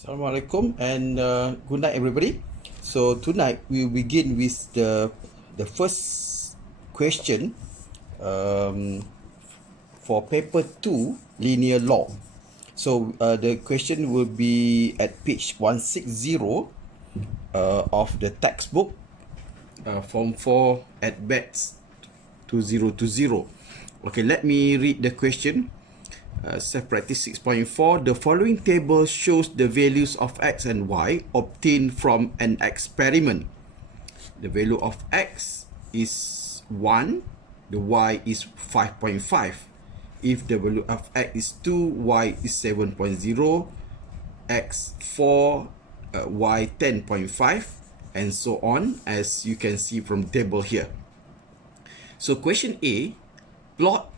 Assalamualaikum and good night everybody. So tonight we will begin with the first question for paper 2 linear law. So the question will be at page 160 of the textbook form 4 at BETS 2020. Okay, let me read the question. Self practice 6.4. The following table shows the values of x and y obtained from an experiment. The value of x is 1, the y is 5.5. If the value of x is 2, y is 7.0, x 4, y 10.5, and so on, as you can see from the table here. So question A, plot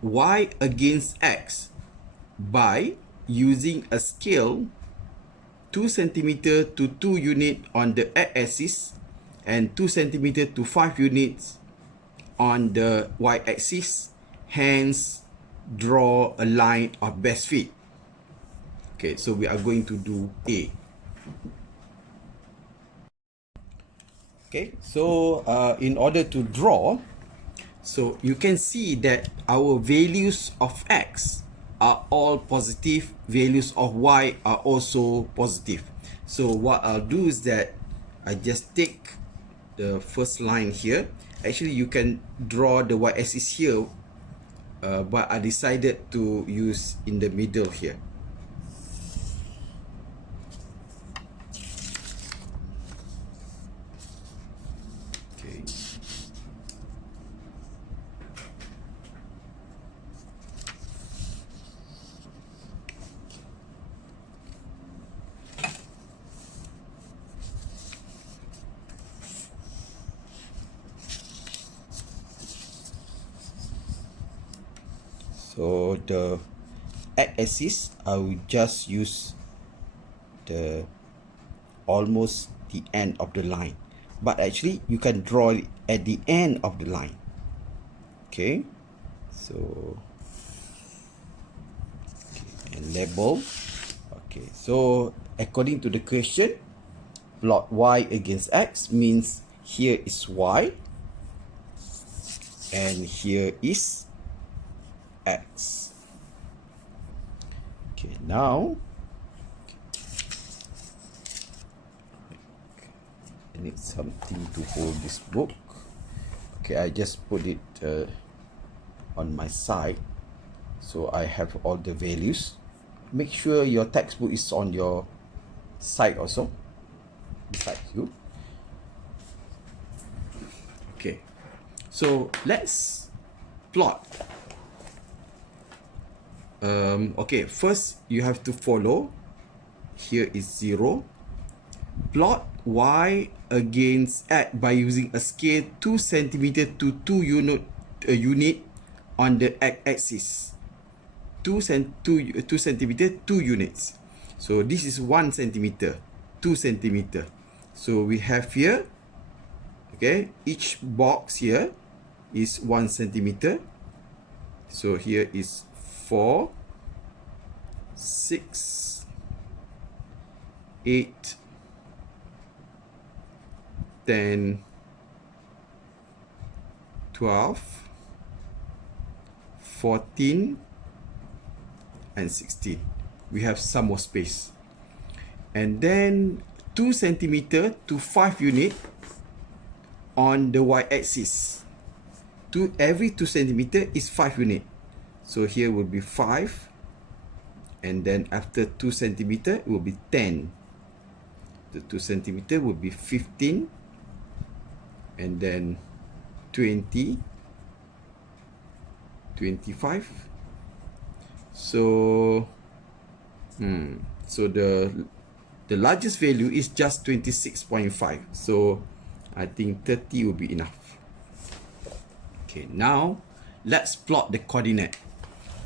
y against x by using a scale 2 cm to 2 unit on the x-axis and 2 cm to 5 units on the y-axis. Hence, draw a line of best fit. Okay, so we are going to do A. Okay, so in order to draw, so you can see that our values of x are all positive, values of y are also positive. So what I'll do is that I just take the first line here. Actually, you can draw the y-axis here, but I decided to use in the middle here. Okay. So the x-axis, I will just use the almost the end of the line, but actually you can draw it at the end of the line. Okay, so and label. Okay, so according to the question, plot y against x means here is y and here is x. Okay, now I need something to hold this book. Okay, I just put it on my side so I have all the values. Make sure your textbook is on your side also, beside you. Okay, so let's plot. Okay, first you have to follow. Here is 0. Plot y against x by using a scale 2 cm to 2 unit on the x-axis. 2 cm, 2 units. So this is 1 cm, 2 cm. So we have here, okay, each box here is 1 cm. So here is 4, 6, 8, 10, 12, 14, and 16. We have some more space. And then 2 cm to 5 unit on the y-axis. Every 2 cm is 5 unit. So here will be 5, and then after 2 cm it will be 10. The 2 cm will be 15, and then 20, 25. So the largest value is just 26.5. So I think 30 will be enough. Okay, now let's plot the coordinate.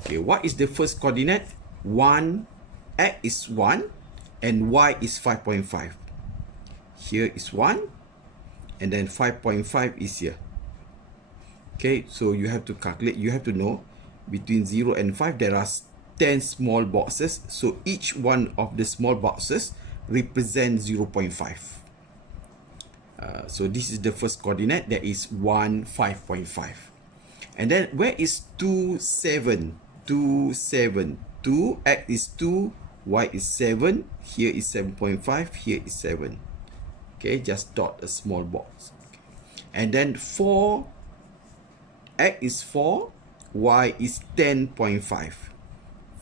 Okay, what is the first coordinate? 1, x is 1, and y is 5.5. Here is 1, and then 5.5 is here. Okay, so you have to calculate, you have to know between 0 and 5 there are 10 small boxes. So each one of the small boxes represents 0.5. So this is the first coordinate, that is 1, 5.5. And then where is 2, 7? 2, 7. 2, x is 2, y is 7. Here is 7.5, here is 7. Okay, just dot a small box. Okay. And then 4, x is 4, y is 10.5.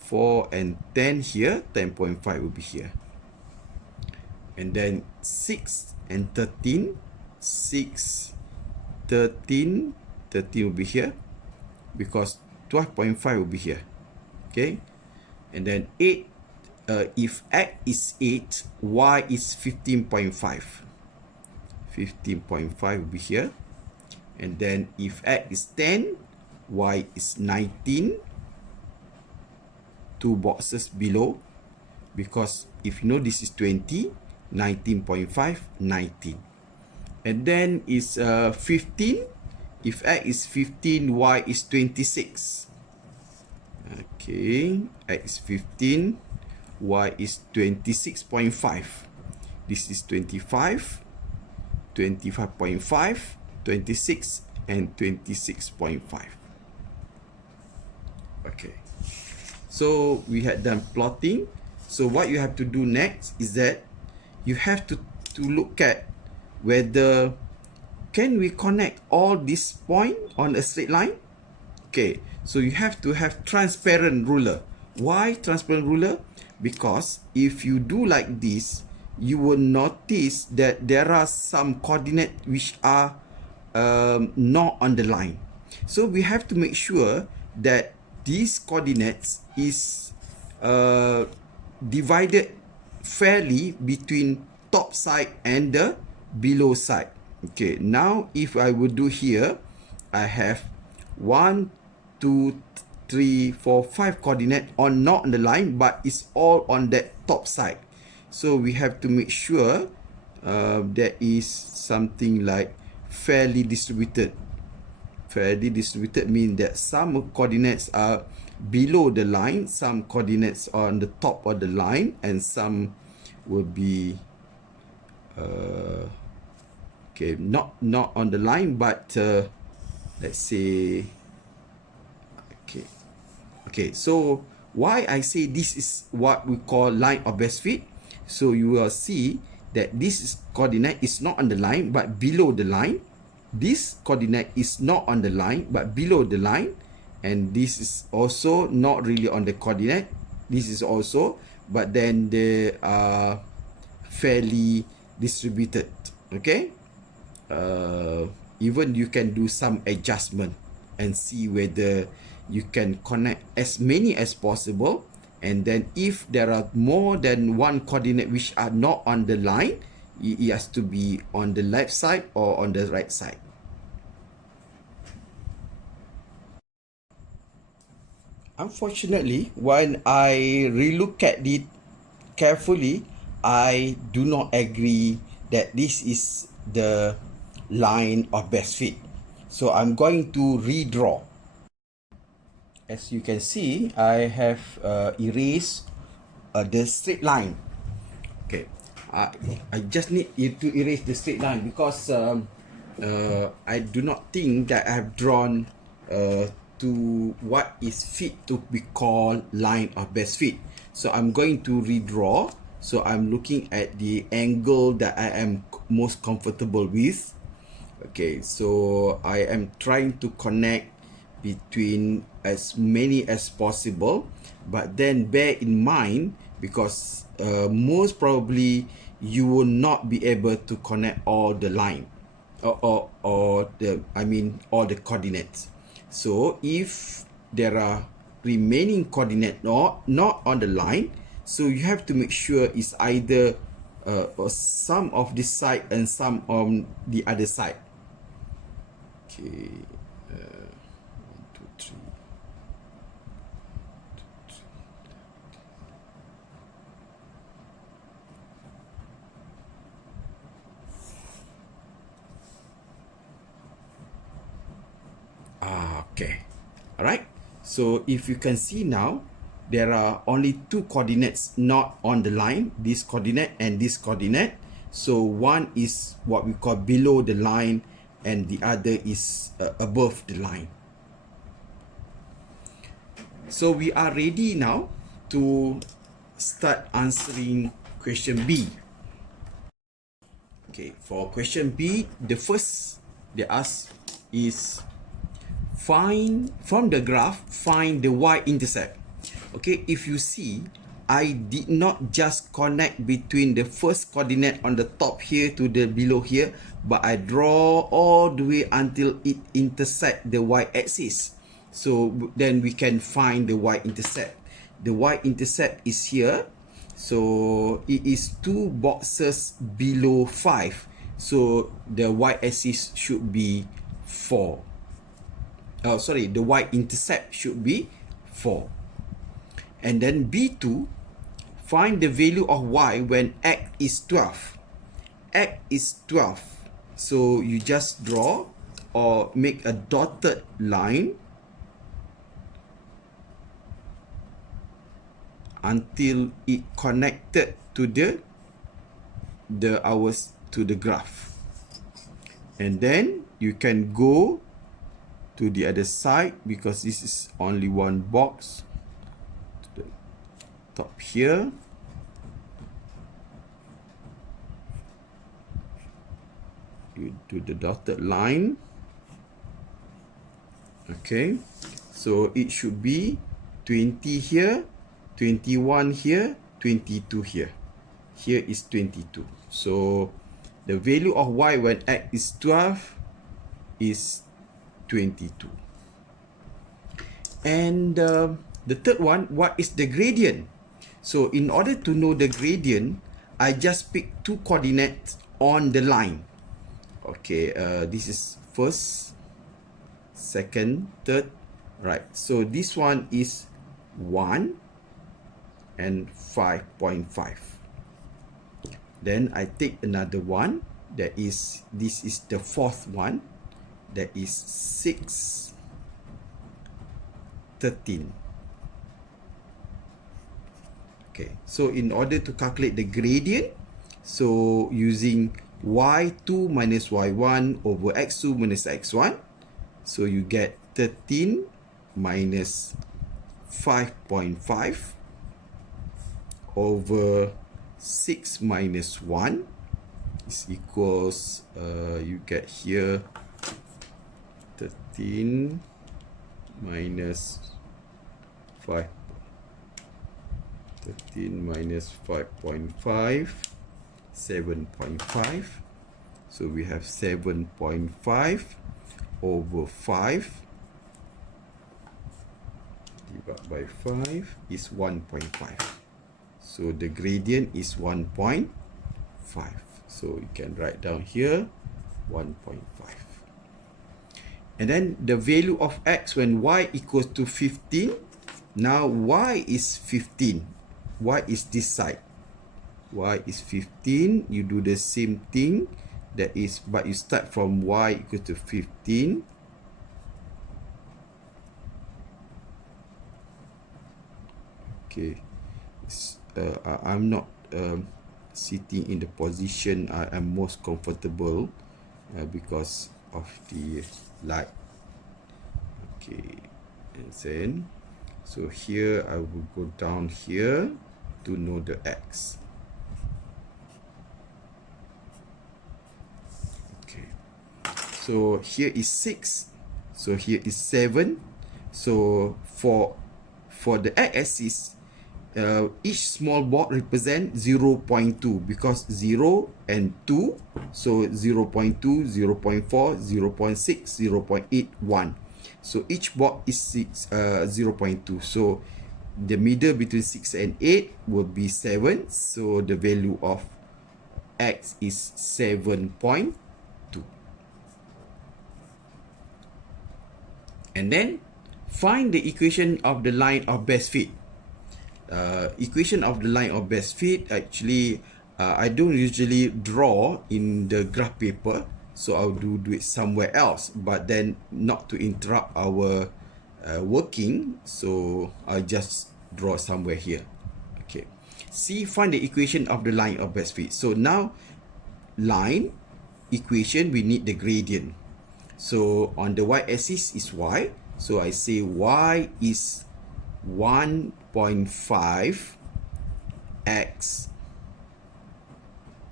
4 and 10 here, 10.5 will be here. And then 6 and 13, 6, 13, 13 will be here, because 12.5 will be here. Okay, and then 8, if x is 8, y is 15.5. 15.5 will be here. And then if x is 10, y is 19. 2 boxes below, because if you know this is 20, 19.5, 19. And then is 15. If x is 15, y is 26. Okay, x is 15, y is 26.5. This is 25, 25.5, 26, and 26.5. Okay, so we had done plotting. So what you have to do next is that you have to look at whether can we connect all this point on a straight line. Okay, so you have to have transparent ruler. Why transparent ruler? Because if you do like this, you will notice that there are some coordinates which are not on the line. So we have to make sure that these coordinates is divided fairly between top side and the below side. Okay, now if I would do here, I have 1, 2, 3, 4, 5 coordinate on not on the line, but it's all on that top side. So we have to make sure there is something like fairly distributed. Fairly distributed means that some coordinates are below the line, some coordinates are on the top of the line, and some will be okay, not on the line, but let's say okay, so why I say this is what we call line of best fit. So you will see that this coordinate is not on the line but below the line. This coordinate is not on the line but below the line, and this is also not really on the coordinate. This is also, but then they are fairly distributed. Okay, even you can do some adjustment and see whether you can connect as many as possible. And then if there are more than one coordinate which are not on the line, it has to be on the left side or on the right side. Unfortunately, when I relook at it carefully, I do not agree that this is the line of best fit. So I'm going to redraw. As you can see, I have erased the straight line. Okay, I just need to erase the straight line because I do not think that I have drawn to what is fit to be called line of best fit. So I'm going to redraw. So I'm looking at the angle that I am most comfortable with. Okay, so I am trying to connect between as many as possible, but then bear in mind, because most probably you will not be able to connect all the line or the all the coordinates. So if there are remaining coordinate not on the line, so you have to make sure it's either some of this side and some on the other side. Okay, 1, 2, 3. Okay, all right. So if you can see now, there are only two coordinates not on the line, this coordinate and this coordinate. So one is what we call below the line and the other is above the line. So we are ready now to start answering question B. Okay, for question B, the first they ask is find from the graph, find the y-intercept. Okay, if you see, I did not just connect between the first coordinate on the top here to the below here, but I draw all the way until it intersect the y-axis. So then we can find the y-intercept. The y-intercept is here. So it is 2 boxes below 5. So the y-axis should be 4. Oh, sorry, the y-intercept should be 4. And then B2, find the value of y when x is 12. X is 12. So you just draw or make a dotted line until it connected to the graph. And then you can go to the other side because this is only one box. To the top here. You do the dotted line. Okay. So it should be 20 here, 21 here, 22 here. Here is 22. So the value of y when x is 12 is 22. And the third one, what is the gradient? So in order to know the gradient, I just pick 2 coordinates on the line. Okay, this is first, second, third, right. So this one is 1 and 5.5. Then I take another one, that is, this is the fourth one, that is 6, 13. Okay, so in order to calculate the gradient, so using y2 minus y1 over x2 minus x1, so you get 13 minus 5.5 over 6 minus 1 is equals, you get here 13 minus 5, 13 minus 5.5, 7.5. So we have 7.5 over 5 divided by 5 is 1.5. So the gradient is 1.5. So you can write down here 1.5. And then the value of x when y equals to 15. Now y is 15. Y is this side. Y is 15. You do the same thing. That is, but you start from y equals to 15. Okay. I'm not sitting in the position I'm most comfortable because of the light. Okay, and then so here I will go down here to know the x. Okay, so here is 6, so here is 7. So for the x-axis, each small box represent 0.2 because 0 and 2, so 0.2, 0.4, 0.6, 0.8, 1. So each box is 0.2. So the middle between 6 and 8 will be 7. So the value of x is 7.2. And then find the equation of the line of best fit. Equation of the line of best fit, actually I don't usually draw in the graph paper, so I'll do it somewhere else, but then not to interrupt our working, so I just draw somewhere here. Okay. C, find the equation of the line of best fit. So now line equation, we need the gradient. So on the y-axis is y. So I say y is 1.5 x.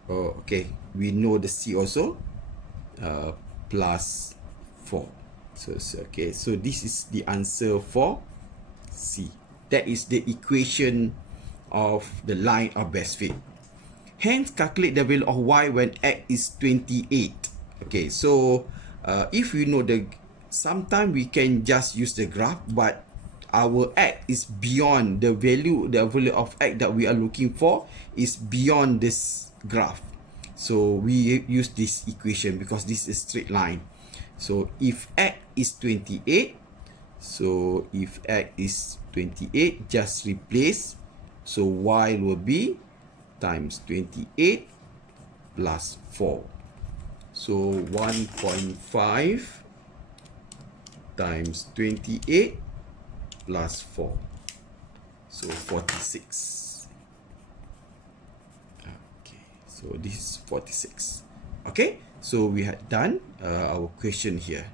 Oh, okay. We know the c also. Plus 4. So okay. So this is the answer for C. That is the equation of the line of best fit. Hence, calculate the value of y when x is 28. Okay, so if you know sometimes we can just use the graph, but our x is beyond the value of x that we are looking for is beyond this graph. So we use this equation because this is straight line. So if x is 28, so if x is 28, just replace. So y will be times 28 plus 4. So 1.5 times 28 plus 4. So 46. Okay, so this is 46. Okay, so we had done our question here.